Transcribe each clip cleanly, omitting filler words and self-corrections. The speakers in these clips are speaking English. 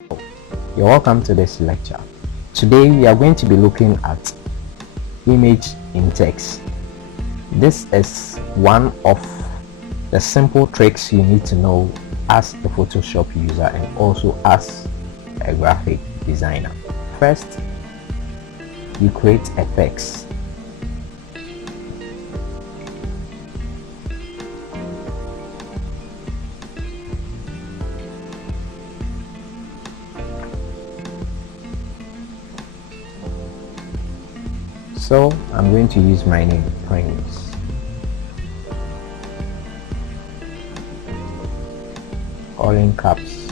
You're welcome to this lecture. Today we are going to be looking at image in text. This is one of the simple tricks you need to know as a Photoshop user and also as a graphic designer. First, you create a text. So I'm going to use my name, Prince. All in caps.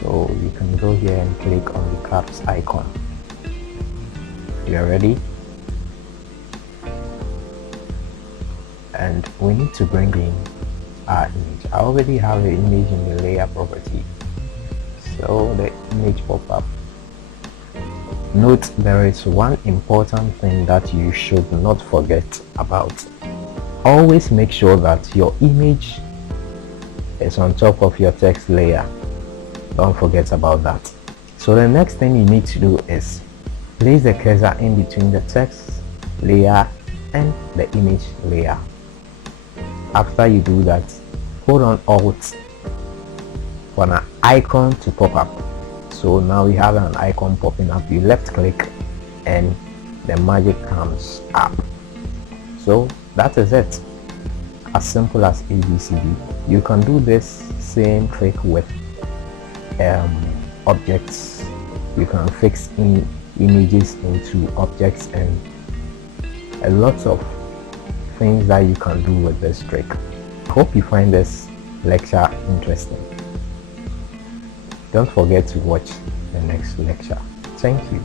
So you can go here and click on the caps icon. You are ready? And we need to bring in our image. I already have the image in the layer property. So the image pop up. Note there is one important thing that you should not forget about. Always make sure that your image is on top of your text layer. Don't forget about that. So the next thing you need to do is place the cursor in between the text layer and the image layer. After you do that, hold on Alt for an icon to pop up. So now we have an icon popping up. You left click and the magic comes up. So that is it. As simple as ABCD. You can do this same trick with objects. You can fix in images into objects and a lot of things that you can do with this trick. I hope you find this lecture interesting. Don't forget to watch the next lecture. Thank you.